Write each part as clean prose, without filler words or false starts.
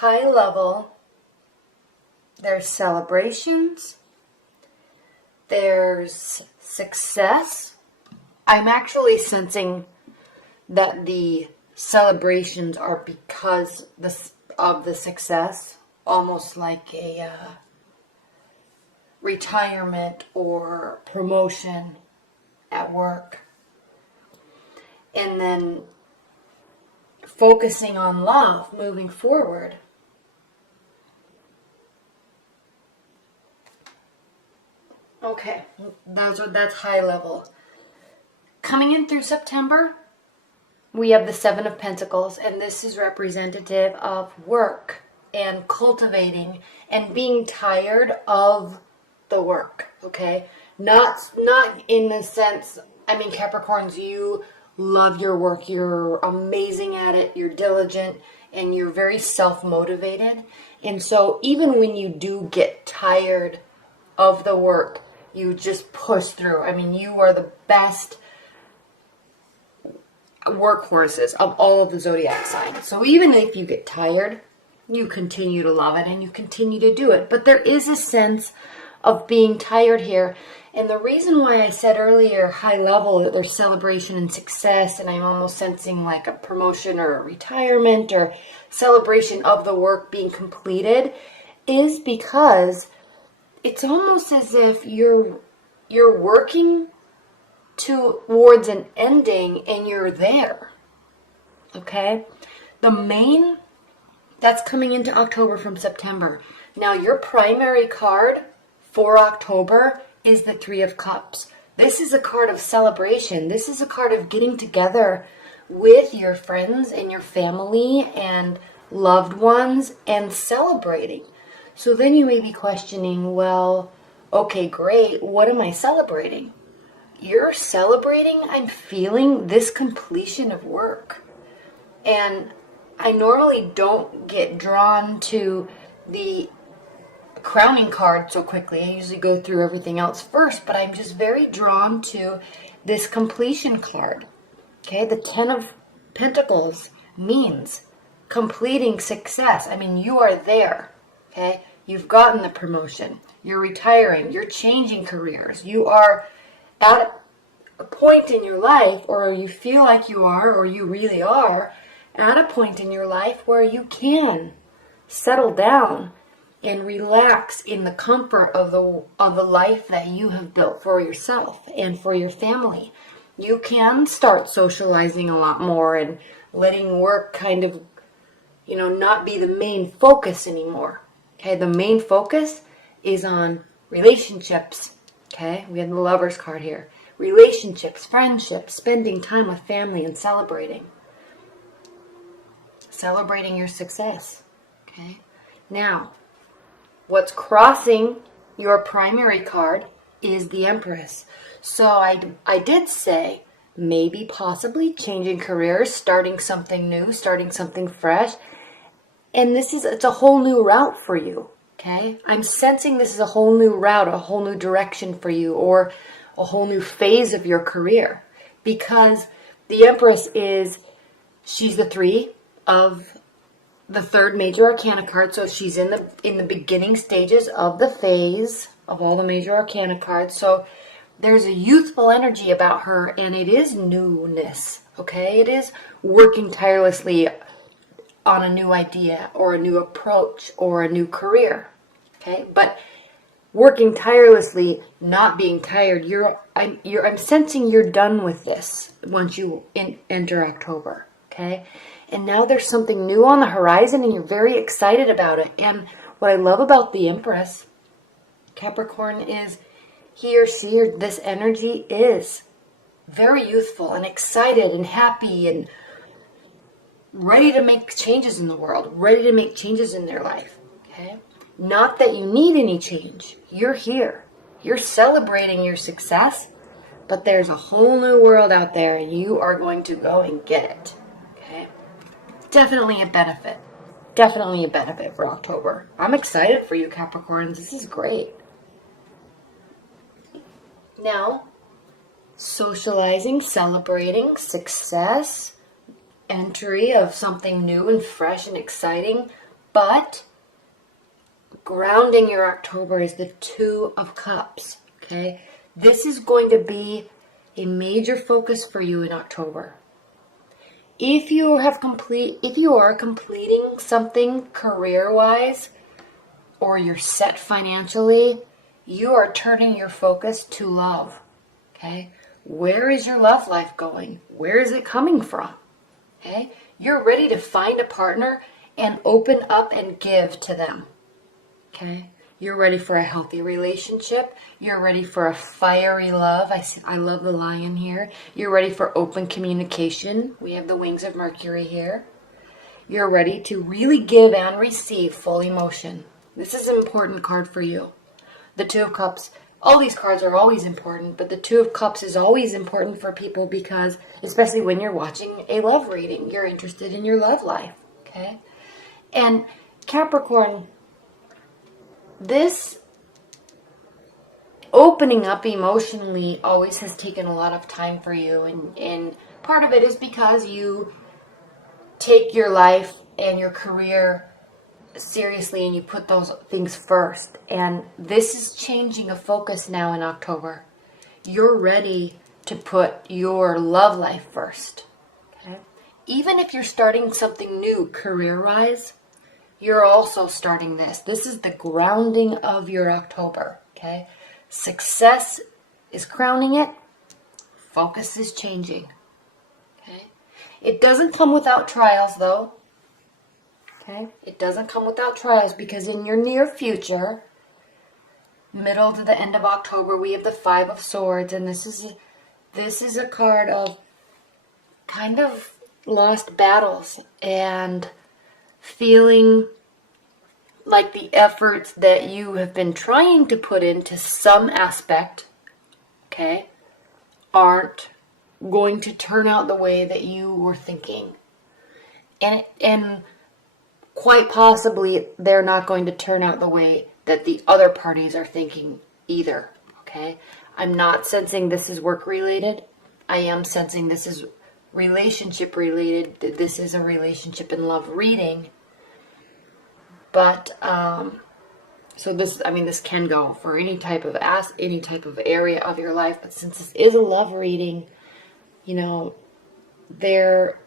high level, there's celebrations, there's success. I'm actually sensing that the celebrations are because of the success, almost like a retirement or promotion at work. And then focusing on love moving forward. Okay, that's high level. Coming in through September, we have the Seven of Pentacles, and this is representative of work and cultivating and being tired of the work, okay? Not in the sense, I mean, Capricorns, you love your work. You're amazing at it. You're diligent and you're very self-motivated. And so even when you do get tired of the work, you just push through. I mean, you are the best workhorses of all of the zodiac signs. So even if you get tired, you continue to love it and you continue to do it. But there is a sense of being tired here. And the reason why I said earlier, high level, that there's celebration and success, and I'm almost sensing like a promotion or a retirement or celebration of the work being completed, is because it's almost as if you're working towards an ending and you're there. Okay? The main that's coming into October from September. Now, your primary card for October is the Three of Cups. This is a card of celebration. This is a card of getting together with your friends and your family and loved ones and celebrating. So then you may be questioning, well, okay, great. What am I celebrating? You're celebrating, I'm feeling this completion of work. And I normally don't get drawn to the crowning card so quickly. I usually go through everything else first, but I'm just very drawn to this completion card. Okay, the Ten of Pentacles means completing success. I mean, you are there. Okay, you've gotten the promotion. You're retiring. You're changing careers. You are at a point in your life, or you feel like you are, or you really are, at a point in your life where you can settle down and relax in the comfort of the life that you have built for yourself and for your family. You can start socializing a lot more and letting work kind of, not be the main focus anymore. Okay, the main focus is on relationships. Okay, we have the Lover's card here. Relationships, friendships, spending time with family and celebrating. Celebrating your success. Okay, now, what's crossing your primary card is the Empress. So I did say maybe possibly changing careers, starting something new, starting something fresh. And it's a whole new route for you. Okay? I'm sensing this is a whole new route, a whole new direction for you, or a whole new phase of your career. Because the Empress she's the three of the third major arcana card, so she's in the beginning stages of the phase of all the major arcana cards. So there's a youthful energy about her, and it is newness. Okay, it is working tirelessly on a new idea or a new approach or a new career. Okay, but working tirelessly, not being tired. I'm sensing you're done with this once you enter October. Okay. And now there's something new on the horizon and you're very excited about it. And what I love about the Empress, Capricorn, is he or she or this energy is very youthful and excited and happy and ready to make changes in the world, ready to make changes in their life. Okay? Not that you need any change. You're here. You're celebrating your success, but there's a whole new world out there and you are going to go and get it. Definitely a benefit. Definitely a benefit for October. I'm excited for you, Capricorns. This is great. Now, socializing, celebrating, success, entry of something new and fresh and exciting. But grounding your October is the Two of Cups, okay? This is going to be a major focus for you in October. If you are completing something career-wise, or you're set financially, you are turning your focus to love, okay? Where is your love life going? Where is it coming from? Okay? You're ready to find a partner and open up and give to them. Okay? You're ready for a healthy relationship. You're ready for a fiery love. I love the lion here. You're ready for open communication. We have the wings of Mercury here. You're ready to really give and receive full emotion. This is an important card for you. The Two of Cups. All these cards are always important, but the Two of Cups is always important for people because, especially when you're watching a love reading, you're interested in your love life, okay? And Capricorn, this opening up emotionally always has taken a lot of time for you, and part of it is because you take your life and your career seriously and you put those things first, and this is changing a focus now in October. You're ready to put your love life first, okay? Even if you're starting something new career-wise, you're also starting this is the grounding of your October, okay? Success is crowning it, focus is changing, okay? It doesn't come without trials though. Okay? It doesn't come without trials, because in your near future, middle to the end of October, we have the Five of Swords, and this is a card of kind of lost battles and feeling like the efforts that you have been trying to put into some aspect, okay, aren't going to turn out the way that you were thinking. And quite possibly, they're not going to turn out the way that the other parties are thinking either, okay? I'm not sensing this is work-related. I am sensing this is relationship-related. This is a relationship and love reading. But, so this can go for any type of area of your life. But since this is a love reading,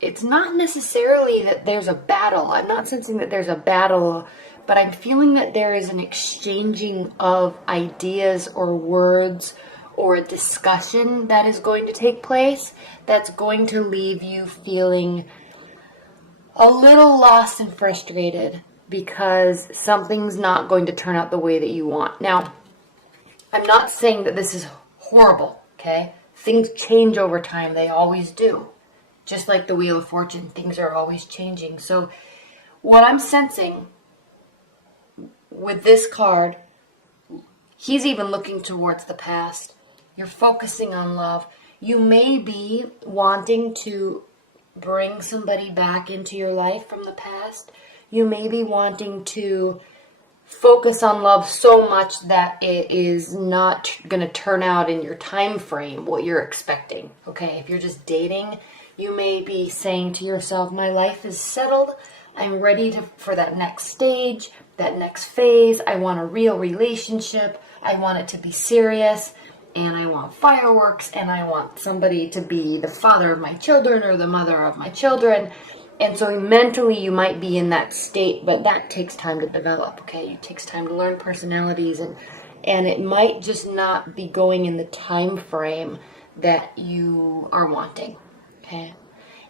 it's not necessarily that there's a battle. I'm not sensing that there's a battle, but I'm feeling that there is an exchanging of ideas or words or a discussion that is going to take place that's going to leave you feeling a little lost and frustrated because something's not going to turn out the way that you want. Now, I'm not saying that this is horrible, okay? Things change over time. They always do. Just like the Wheel of Fortune, things are always changing. So what I'm sensing with this card, he's even looking towards the past. You're focusing on love. You may be wanting to bring somebody back into your life from the past. You may be wanting to focus on love so much that it is not going to turn out in your time frame what you're expecting. Okay, if you're just dating, you may be saying to yourself, my life is settled. I'm ready for that next stage, that next phase. I want a real relationship. I want it to be serious. And I want fireworks. And I want somebody to be the father of my children or the mother of my children. And so mentally you might be in that state, but that takes time to develop, okay? It takes time to learn personalities, and it might just not be going in the time frame that you are wanting, okay?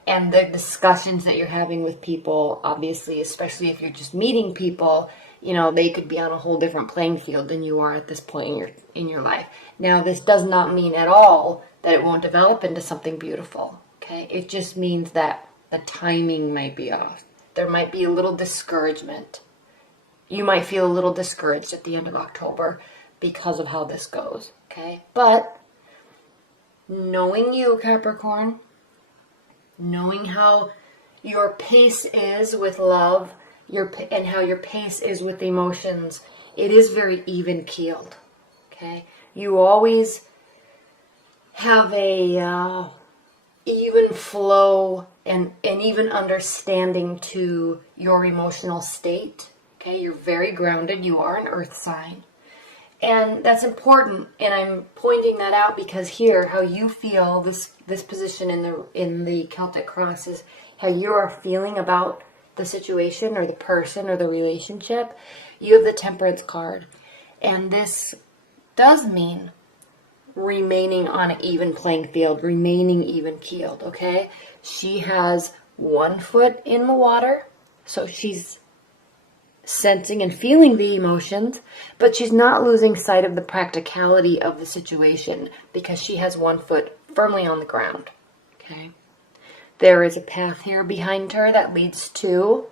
And the discussions that you're having with people, obviously, especially if you're just meeting people, they could be on a whole different playing field than you are at this point in your life. Now, this does not mean at all that it won't develop into something beautiful, okay? It just means that the timing might be off. There might be a little discouragement. You might feel a little discouraged at the end of October because of how this goes, okay? But knowing you, Capricorn, knowing how your pace is with love, and how your pace is with emotions, it is very even-keeled, okay? You always have a even flow and even understanding to your emotional state. Okay, you're very grounded. You are an earth sign. And that's important, and I'm pointing that out because here, how you feel, this position in the Celtic cross is how you are feeling about the situation or the person or the relationship. You have the Temperance card, and this does mean remaining on an even playing field, remaining even keeled, okay? She has one foot in the water, so she's sensing and feeling the emotions, but she's not losing sight of the practicality of the situation because she has one foot firmly on the ground, okay? There is a path here behind her that leads to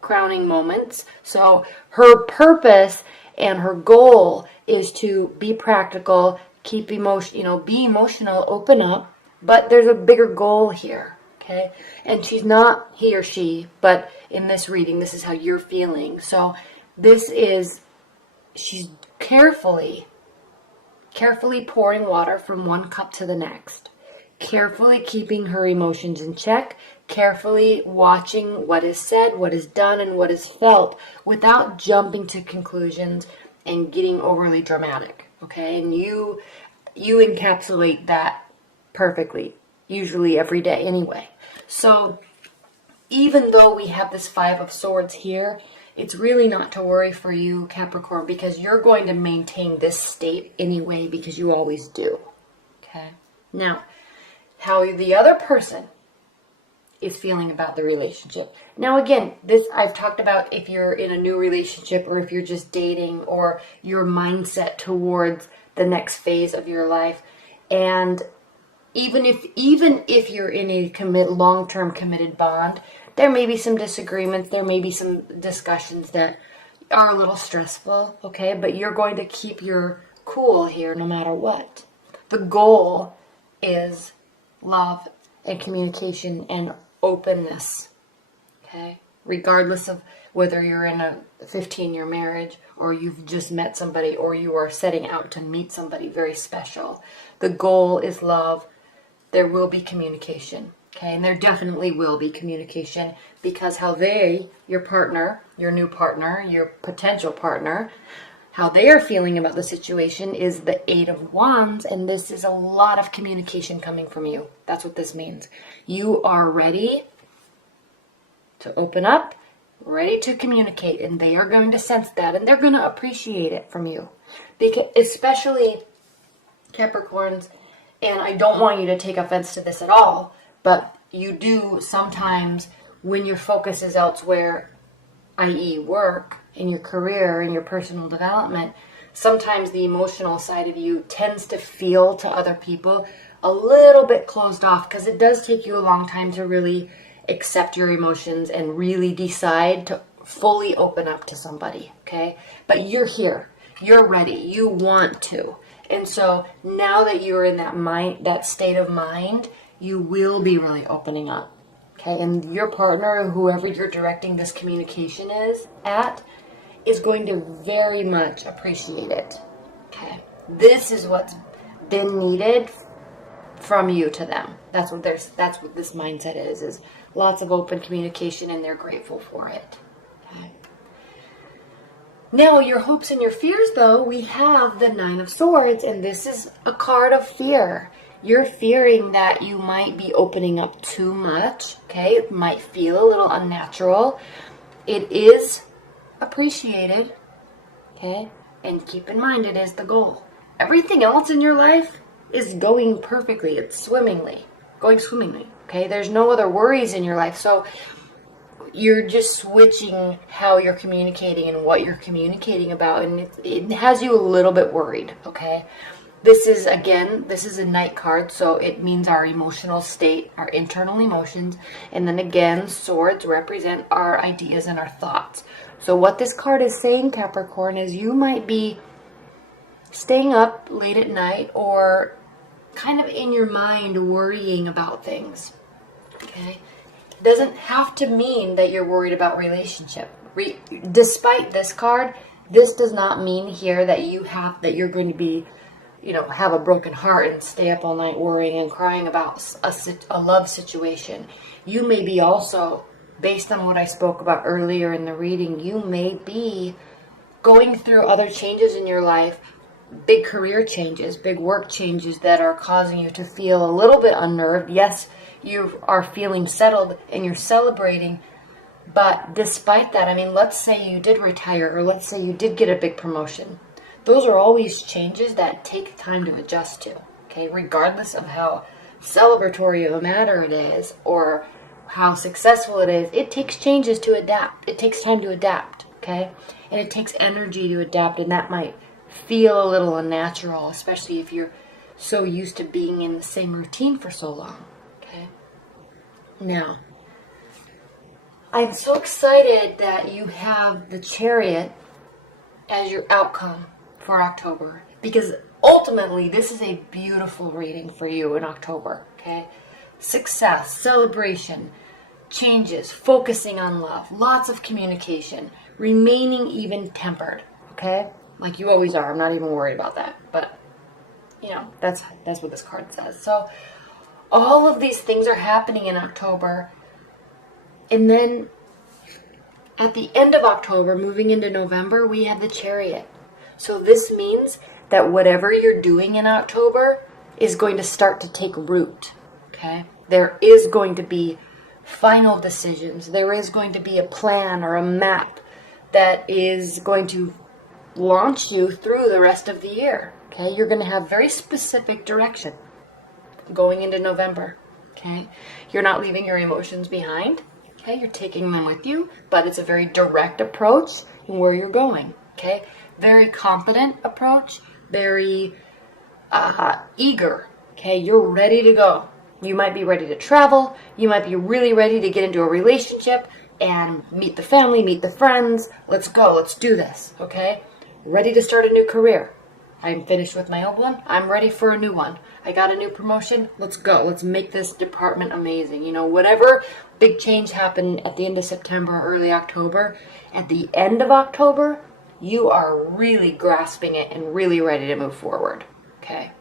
crowning moments. So her purpose and her goal is to be practical, keep emotion, be emotional, open up, but there's a bigger goal here, okay? And she's not he or she, but in this reading, this is how you're feeling. So she's carefully pouring water from one cup to the next, carefully keeping her emotions in check, carefully watching what is said, what is done, and what is felt without jumping to conclusions and getting overly dramatic, okay? And you encapsulate that perfectly, usually every day anyway. So even though we have this Five of Swords here, it's really not to worry for you, Capricorn, because you're going to maintain this state anyway because you always do, okay? Now, how the other person is feeling about the relationship. Now again, this I've talked about if you're in a new relationship or if you're just dating or your mindset towards the next phase of your life. And even if you're in a long-term committed bond, there may be some disagreements, there may be some discussions that are a little stressful, okay? But you're going to keep your cool here no matter what. The goal is love and communication and openness, okay? Regardless of whether you're in a 15-year marriage or you've just met somebody or you are setting out to meet somebody very special. The goal is love. There will be communication, okay? And there definitely will be communication because how your partner, your new partner, your potential partner, how they are feeling about the situation is the Eight of Wands, and this is a lot of communication coming from you. That's what this means. You are ready to open up, ready to communicate, and they are going to sense that, and they're going to appreciate it from you. Because, especially Capricorns, and I don't want you to take offense to this at all, but you do sometimes, when your focus is elsewhere, i.e. work, in your career, in your personal development, sometimes the emotional side of you tends to feel to other people a little bit closed off because it does take you a long time to really accept your emotions and really decide to fully open up to somebody, okay? But you're here. You're ready. You want to. And so now that you're in that state of mind, you will be really opening up, okay? And your partner, whoever you're directing this communication is going to very much appreciate it, okay? This is what's been needed from you to them. That's what this mindset is lots of open communication, and they're grateful for it, okay? Now, your hopes and your fears, though, we have the Nine of Swords, and this is a card of fear. You're fearing that you might be opening up too much, okay? It might feel a little unnatural. It is appreciated, okay? And keep in mind, it is the goal. Everything else in your life is going perfectly. It's going swimmingly, okay? There's no other worries in your life. So you're just switching how you're communicating and what you're communicating about, and it has you a little bit worried, okay? This is a Knight card, so it means our emotional state, our internal emotions, and then again, swords represent our ideas and our thoughts. So what this card is saying, Capricorn, is you might be staying up late at night or kind of in your mind worrying about things, okay? It doesn't have to mean that you're worried about relationship. Despite this card, this does not mean here that you're going to be, have a broken heart and stay up all night worrying and crying about a love situation. You may be also, based on what I spoke about earlier in the reading, you may be going through other changes in your life, big career changes, big work changes that are causing you to feel a little bit unnerved. Yes, you are feeling settled and you're celebrating, but despite that, let's say you did retire, or let's say you did get a big promotion. Those are always changes that take time to adjust to, okay? Regardless of how celebratory of a matter it is or how successful it is, it takes changes to adapt. It takes time to adapt, okay? And it takes energy to adapt, and that might feel a little unnatural, especially if you're so used to being in the same routine for so long, okay? Now, I'm so excited that you have the Chariot as your outcome for October, because ultimately this is a beautiful reading for you in October, okay? Success, celebration, changes, focusing on love, lots of communication, remaining even tempered, okay? Like you always are. I'm not even worried about that, but that's what this card says. So all of these things are happening in October, and then at the end of October, moving into November, we have the Chariot. So this means that whatever you're doing in October is going to start to take root, okay? There is going to be final decisions. There is going to be a plan or a map that is going to launch you through the rest of the year, okay? You're going to have very specific direction going into November, okay? You're not leaving your emotions behind, okay? You're taking them with you, but it's a very direct approach in where you're going, okay? Very confident approach, very eager, okay? You're ready to go. You might be ready to travel. You might be really ready to get into a relationship and meet the family, meet the friends. Let's go. Let's do this, okay? Ready to start a new career. I'm finished with my old one. I'm ready for a new one. I got a new promotion. Let's go. Let's make this department amazing. Whatever big change happened at the end of September, early October, at the end of October, you are really grasping it and really ready to move forward, okay?